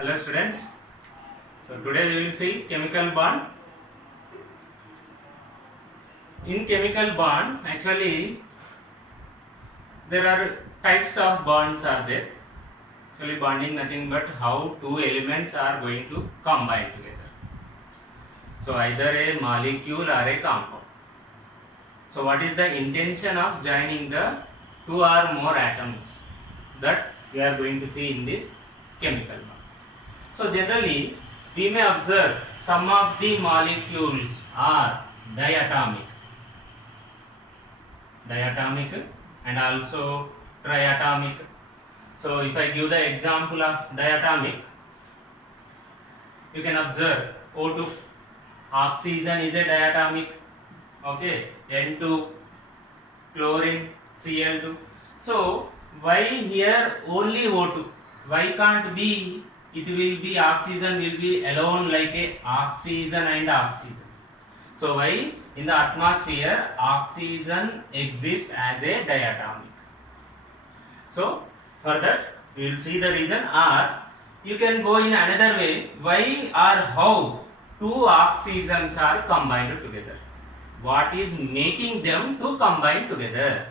Hello students. So today we will see chemical bond. In chemical bond, actually there are types of bonds are there. Actually bonding nothing but how two elements are going to combine together. So either a molecule or a compound. So what is the intention of joining the two or more atoms that we are going to see in this chemical bond. So generally we may observe some of the molecules are diatomic and also triatomic. So if I give the example of diatomic, you can observe O2, oxygen is a diatomic, okay, N2, chlorine, Cl2. So why here only O2? Why can't be, it will be oxygen will be alone like a oxygen and oxygen. So why in the atmosphere oxygen exists as a diatomic. So for that we will see the reason, or you can go in another way, why or how two oxygens are combined together. What is making them to combine together?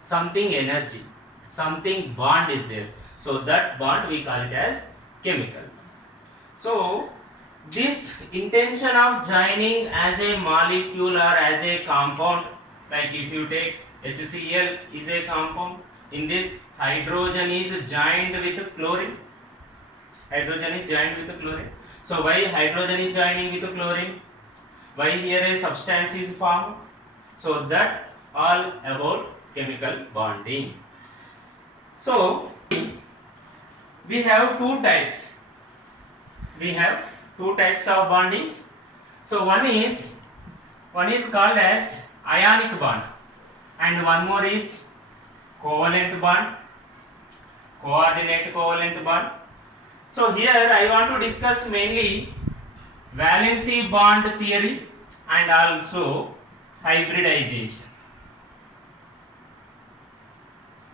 Something energy, something bond is there. So that bond we call it as chemical. So this intention of joining as a molecule or as a compound, like if you take HCl is a compound, in this hydrogen is joined with chlorine. Hydrogen is joined with chlorine. So why hydrogen is joining with chlorine? Why here a substance is formed? So that all about chemical bonding. So we have two types. We have two types of bondings. So one is called as ionic bond, and one more is covalent bond, coordinate covalent bond. So here I want to discuss mainly valency bond theory and also hybridization.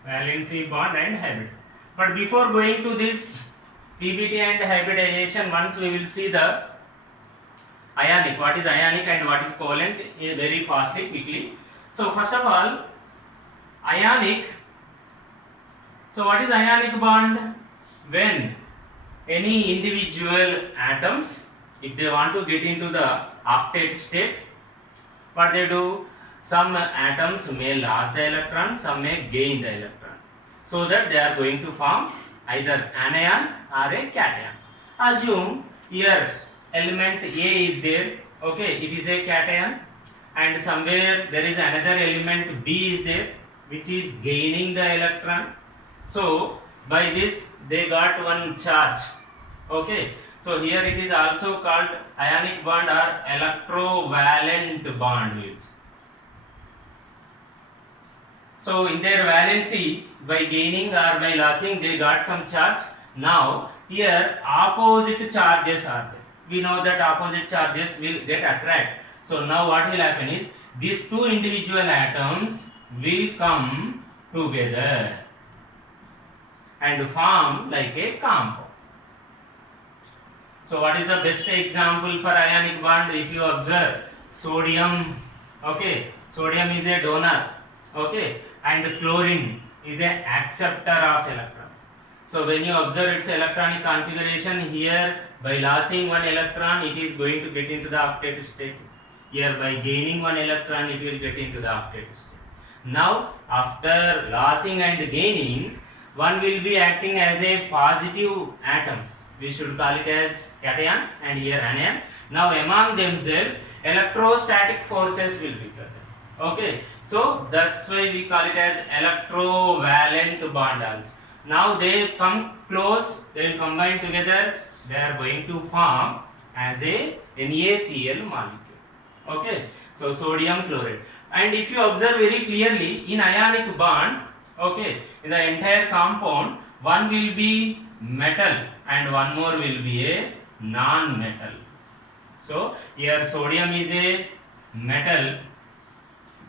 Valency bond and hybrid. But before going to this PBT and hybridization, once we will see the ionic, what is ionic and what is covalent very fastly, quickly. So first of all, ionic. So what is ionic bond? When any individual atoms, if they want to get into the octet state, what they do? Some atoms may lose the electron, some may gain the electron, so that they are going to form either anion or a cation. Assume here element A is there, okay, it is a cation, and somewhere there is another element B is there which is gaining the electron. So by this they got one charge, okay. So here it is also called ionic bond or electrovalent bond means. So in their valency, by gaining or by losing, they got some charge. Now here opposite charges are there. We know that opposite charges will get attract. So now what will happen is these two individual atoms will come together and form like a compound. So what is the best example for ionic bond? If you observe sodium, okay, sodium is a donor, okay, and chlorine is an acceptor of electron. So when you observe its electronic configuration, here by losing one electron it is going to get into the octet state. Here by gaining one electron it will get into the octet state. Now after losing and gaining, one will be acting as a positive atom. We should call it as cation and here anion. Now among themselves electrostatic forces will be present. Okay, so that's why we call it as electrovalent bond also. Now they come close, they will combine together, they are going to form as a NaCl molecule. Okay, so sodium chloride. And if you observe very clearly in ionic bond, okay, in the entire compound, one will be metal and one more will be a non-metal. So here sodium is a metal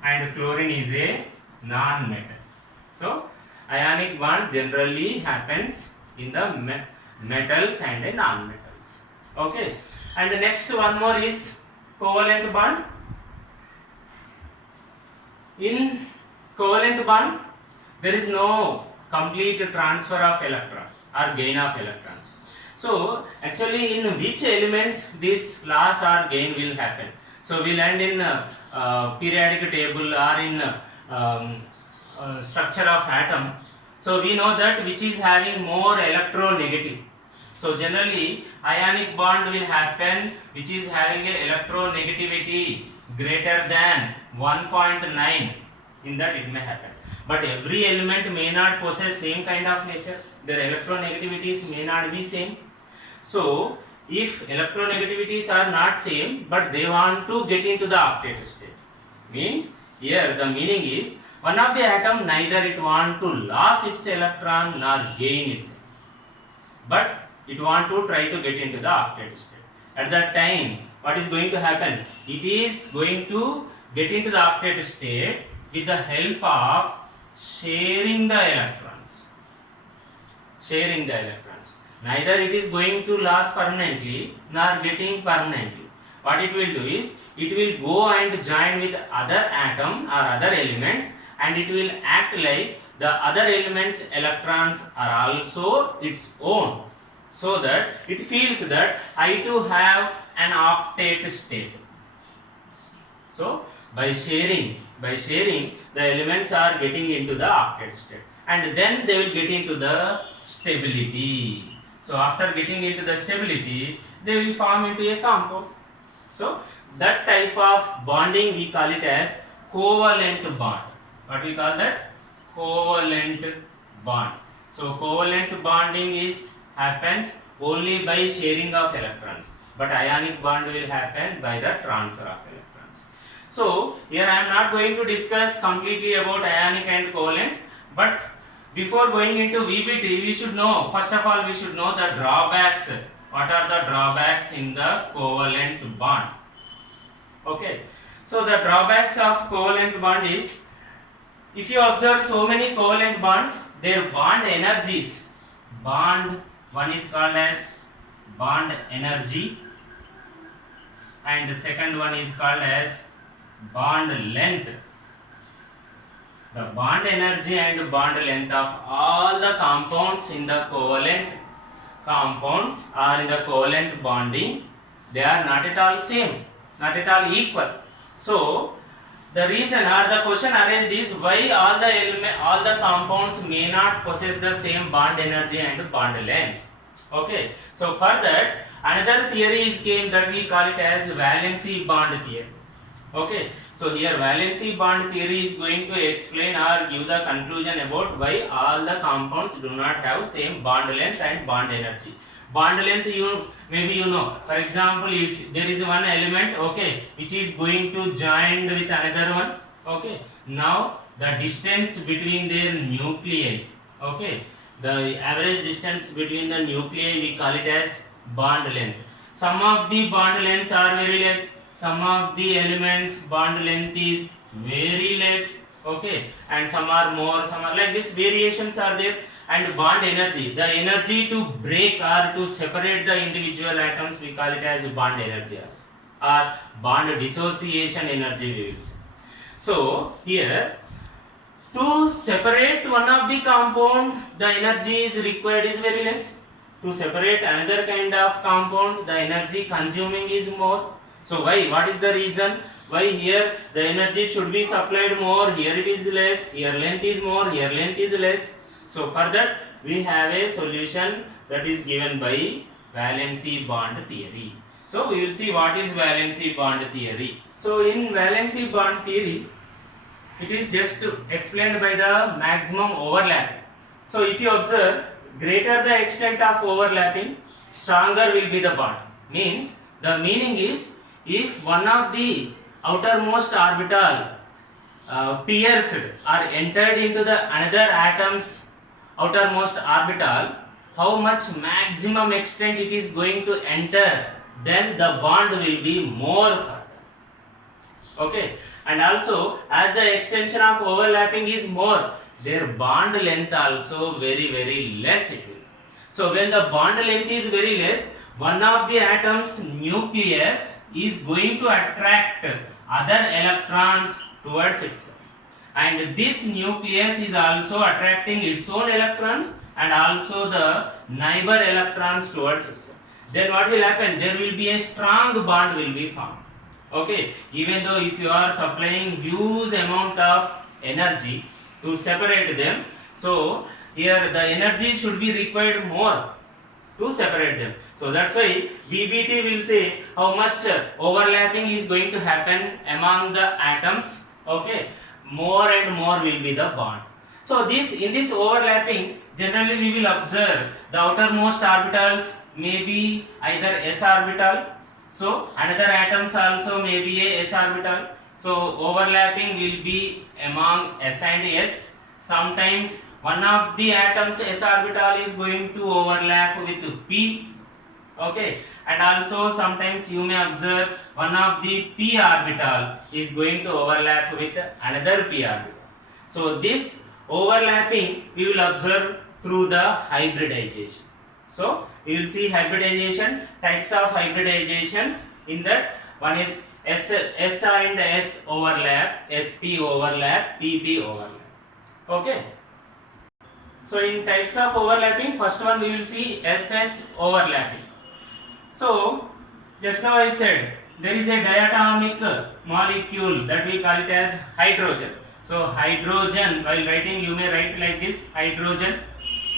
and chlorine is a non-metal. So ionic bond generally happens in the metals and non-metals. Okay, and the next one more is covalent bond. In covalent bond, there is no complete transfer of electron or gain of electrons. So actually, in which elements this loss or gain will happen? So we learned in periodic table or in structure of atom. So we know that which is having more electronegative. So generally ionic bond will happen which is having a electronegativity greater than 1.9, in that it may happen. But every element may not possess same kind of nature. Their electronegativities may not be same. So if electronegativities are not same but they want to get into the octet state, means here the meaning is one of the atom neither it want to lose its electron nor gain its, but it want to try to get into the octet state. At that time what is going to happen? It is going to get into the octet state with the help of sharing the electrons. Sharing the electrons. Neither it is going to lose permanently nor getting permanently. What it will do is it will go and join with other atom or other element, and it will act like the other element's electrons are also its own, so that it feels that I too have an octet state. So by sharing the elements are getting into the octet state, and then they will get into the stability. So after getting into the stability, they will form into a compound. So that type of bonding we call it as covalent bond. What we call that? Covalent bond. So covalent bonding happens only by sharing of electrons, but ionic bond will happen by the transfer of electrons. So here I am not going to discuss completely about ionic and covalent, but before going into VBT, we should know, first of all, we should know the drawbacks. What are the drawbacks in the covalent bond? Okay, so the drawbacks of covalent bond is, if you observe so many covalent bonds, their bond energies, one is called as bond energy, and the second one is called as bond length. The bond energy and bond length of all the compounds in the covalent compounds or in the covalent bonding, they are not at all same, not at all equal. So the reason or the question arised is why all the compounds may not possess the same bond energy and bond length. Okay, so for that another theory is came that we call it as valency bond theory. Okay, so here valency bond theory is going to explain or give the conclusion about why all the compounds do not have same bond length and bond energy. Bond length, maybe you know, for example, if there is one element, okay, which is going to join with another one, okay, now the distance between their nuclei, okay, the average distance between the nuclei we call it as bond length. Some of the bond lengths are very less, some of the elements bond length is very less, okay, and some are more, some are like this, variations are there. And bond energy, the energy to break or to separate the individual atoms, we call it as bond energy or bond dissociation energy we will say. So here, to separate one of the compound, the energy is required is very less. To separate another kind of compound, the energy consuming is more. So why? What is the reason? Why here the energy should be supplied more, here it is less, here length is more, here length is less. So for that we have a solution that is given by valency bond theory. So we will see what is valency bond theory. So in valency bond theory, it is just explained by the maximum overlapping. So if you observe, greater the extent of overlapping, stronger will be the bond. Means the meaning is, if one of the outermost orbital pierced or entered into the another atom's outermost orbital, how much maximum extent it is going to enter, then the bond will be more further. Okay, and also as the extension of overlapping is more, their bond length also very less it will. So when the bond length is very less, one of the atom's nucleus is going to attract other electrons towards itself, and this nucleus is also attracting its own electrons and also the neighbor electrons towards itself. Then what will happen? There will be a strong bond will be formed. Okay, even though if you are supplying huge amount of energy to separate them, so here the energy should be required more to separate them. So that's why VBT will say how much overlapping is going to happen among the atoms. Okay, more and more will be the bond. So in this overlapping, generally we will observe the outermost orbitals may be either s orbital. So another atoms also may be a s orbital. So overlapping will be among s and s. Sometimes one of the atoms s orbital is going to overlap with p. Okay, and also sometimes you may observe one of the p orbital is going to overlap with another p orbital. So this overlapping we will observe through the hybridization. So we will see hybridization, types of hybridizations. In that, one is S and S overlap, SP overlap, PP overlap. Okay. So in types of overlapping, first one we will see SS overlapping. So just now I said there is a diatomic molecule that we call it as hydrogen. So hydrogen, while writing you may write like this, hydrogen,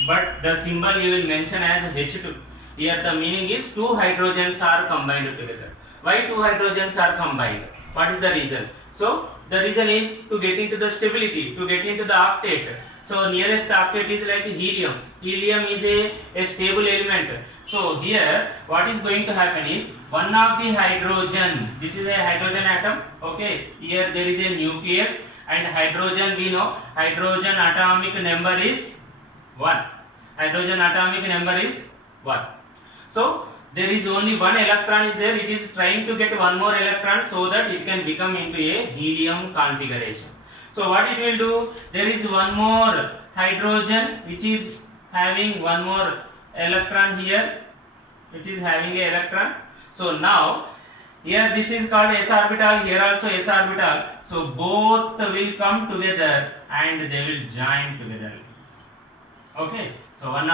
but the symbol you will mention as H2. Here the meaning is two hydrogens are combined together. Why two hydrogens are combined? What is the reason? So the reason is to get into the stability, to get into the octet. So nearest octet is like helium. Helium is a stable element. So here what is going to happen is one of the hydrogen, this is a hydrogen atom. Okay, here there is a nucleus, and hydrogen, we know hydrogen atomic number is 1. Hydrogen atomic number is 1. So there is only one electron is there, it is trying to get one more electron so that it can become into a helium configuration. So what it will do, there is one more hydrogen which is having one more electron here, which is having a electron. So now here this is called s orbital, here also s orbital. So both will come together and they will join together. Okay, so one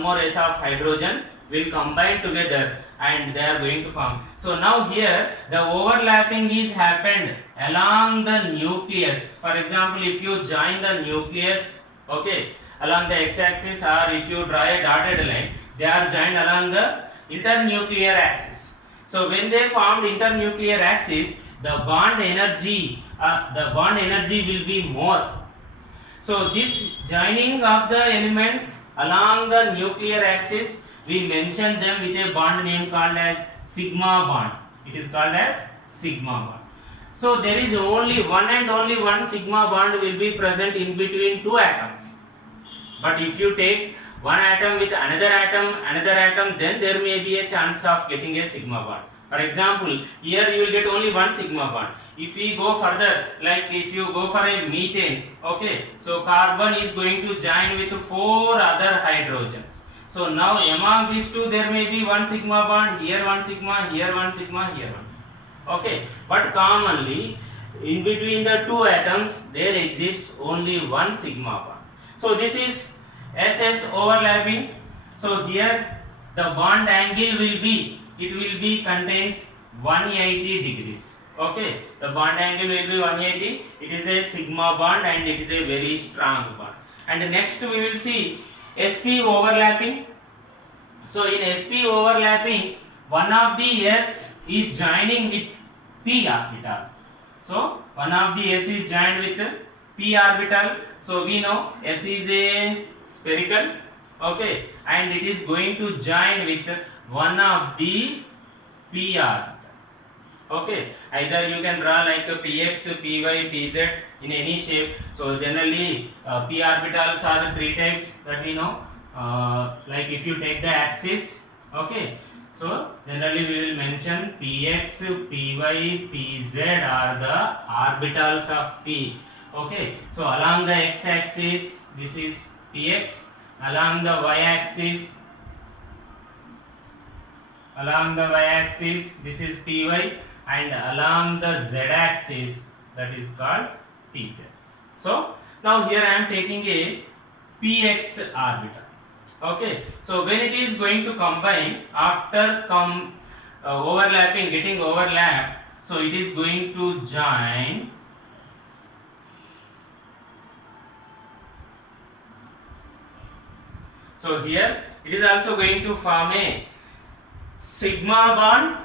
more s of hydrogen will combine together and they are going to form. So now here the overlapping is happened along the nucleus. For example, if you join the nucleus, okay, along the x-axis, or if you draw a dotted line, they are joined along the internuclear axis. So when they formed internuclear axis, the bond energy will be more. So this joining of the elements along the nuclear axis, we mention them with a bond name called as sigma bond. It is called as sigma bond. So there is only one sigma bond will be present in between two atoms. But if you take one atom with another atom, then there may be a chance of getting a sigma bond. For example, here you will get only one sigma bond. If we go further, like if you go for a methane, okay, so carbon is going to join with 4 other hydrogens. So now among these two there may be one sigma bond, here one sigma, here one sigma, here one sigma. Okay, but commonly in between the two atoms there exists only one sigma bond. So this is SS overlapping. So here the bond angle will be, contains 180 degrees. Okay, the bond angle will be 180. It is a sigma bond and it is a very strong bond. And next we will see sp overlapping. So in sp overlapping, one of the s is joining with p orbital. So one of the s is joined with p orbital. So we know s is a spherical, okay, and it is going to join with one of the p orbital. Okay, either you can draw like a px, py, pz in any shape. So generally p orbitals are 3 types that we know. Like if you take the axis, okay, so generally we will mention px, py, pz are the orbitals of p. Okay, so along the x-axis, this is px, along the y-axis this is py, and along the z-axis that is called pz. So now here I am taking a px orbital. Okay, so when it is going to combine after overlapping, getting overlapped, so it is going to join so here it is also going to form a sigma bond.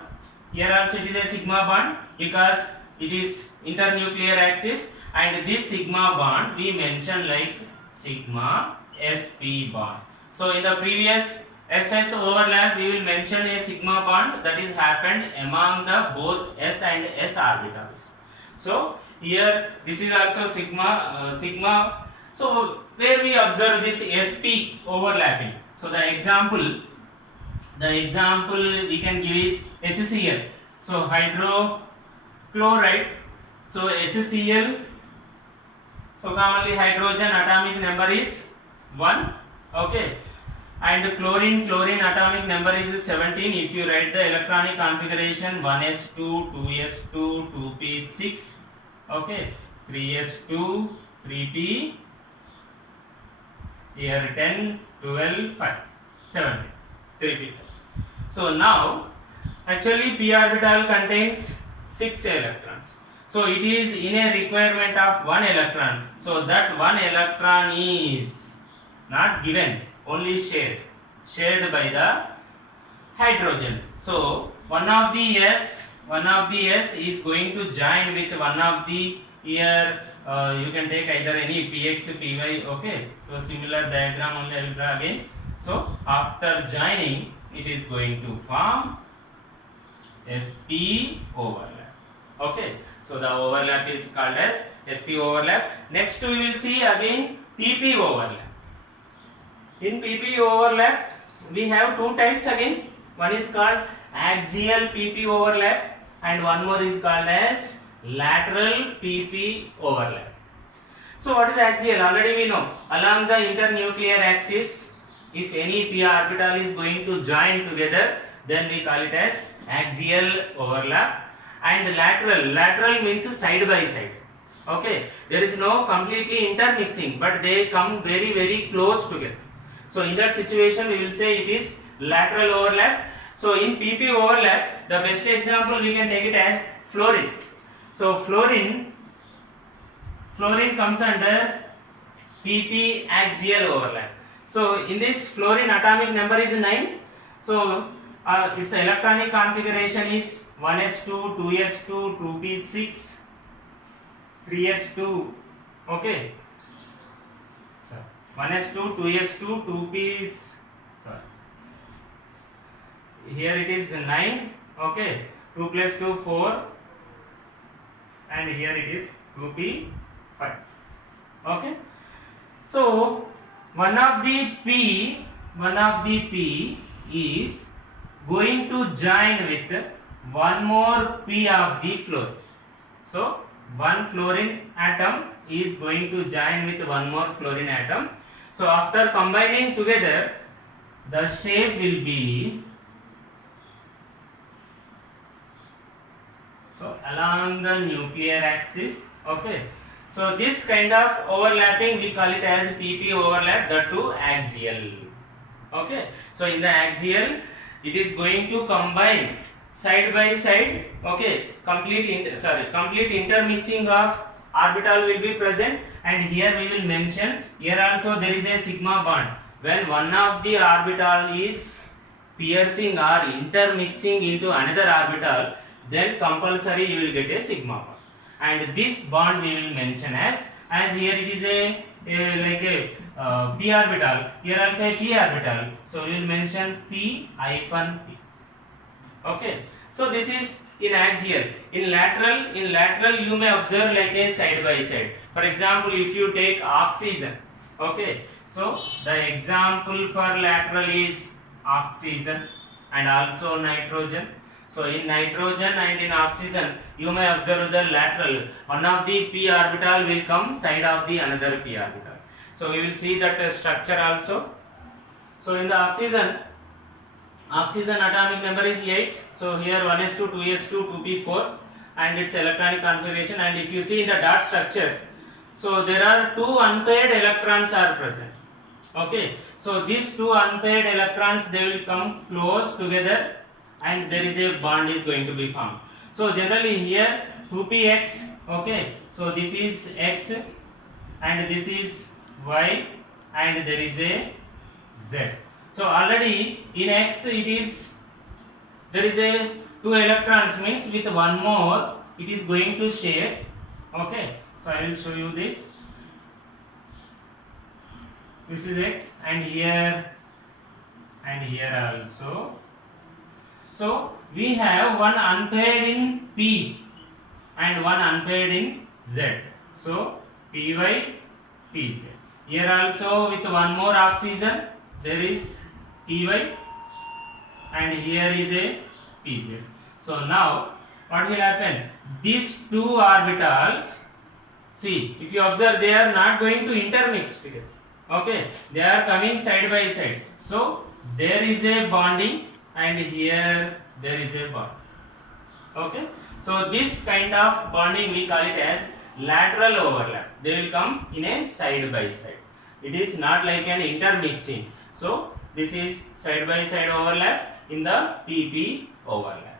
Here also it is a sigma bond because it is internuclear axis, and this sigma bond we mention like sigma sp bond. So in the previous SS overlap we will mention a sigma bond that is happened among the both s and s orbitals. So here this is also sigma. So where we observe this sp overlapping. So the example we can give is HCl. So hydrochloride. So HCl. So commonly hydrogen atomic number is 1. Okay. And chlorine atomic number is 17. If you write the electronic configuration 1s2, 2s2, 2p6. Okay. 3s2, 3p. Here 10, 12, 5, 17. 3p. So now actually p orbital contains 6 electrons. So it is in a requirement of 1 electron. So that 1 electron is not given, only shared by the hydrogen. So one of the s is going to join with one of the here you can take either any px, py. Okay, so similar diagram only I will draw again. So after joining it is going to form sp overlap. Okay, so the overlap is called as sp overlap. Next we will see again pp overlap. In pp overlap we have two types again. One is called axial pp overlap and one more is called as lateral pp overlap. So what is axial? Already we know, along the internuclear axis if any p orbital is going to join together, then we call it as axial overlap. And lateral means side by side. Okay, there is no completely intermixing, but they come very very close together. So in that situation we will say it is lateral overlap. So in pp overlap, the best example we can take it as fluorine. So fluorine comes under pp axial overlap. So in this fluorine atomic number is 9. So its electronic configuration is 1s2, 2s2, 2p6, 3s2. Okay. So 1s2, 2s2, 2p. Sorry. Here it is 9. Okay. 2 plus 2 4. And here it is 2p5. Okay. So one of the p is going to join with one more p of the fluorine. So one fluorine atom is going to join with one more fluorine atom. So after combining together, the shape will be so along the nuclear axis. Okay. So this kind of overlapping we call it as pp overlap, the two axial. Okay. So in the axial it is going to combine side by side. Okay. Complete intermixing of orbital will be present, and here we will mention here also there is a sigma bond. When one of the orbital is piercing or intermixing into another orbital, then compulsory you will get a sigma bond. And this bond we will mention as here it is a p orbital, here also a p orbital, so we will mention p hyphen p. Okay, so this is in axial. In lateral you may observe like a side by side. For example, if you take oxygen, okay, so the example for lateral is oxygen and also nitrogen. So in nitrogen and in oxygen you may observe the lateral, one of the p orbital will come side of the another p orbital. So we will see that structure also. So in the oxygen atomic number is 8. So here 1s2, 2s2, 2p4 and its electronic configuration. And if you see in the dot structure, so there are 2 unpaired electrons are present. Okay, so these 2 unpaired electrons, they will come close together and there is a bond is going to be formed. So generally here 2px, okay, so this is x and this is y and there is a z. So already in x there is a 2 electrons, means with one more it is going to share. Okay, so I will show you this. This is x and here also. So we have one unpaired in p and one unpaired in z. So py, pz. Here also with one more oxygen there is py and here is a pz. So now what will happen? These 2 orbitals, see, if you observe, they are not going to intermix together. Okay, they are coming side by side. So there is a bonding and here there is a bond. Okay, so this kind of bonding we call it as lateral overlap. They will come in a side by side. It is not like an intermixing. So this is side by side overlap in the pp overlap.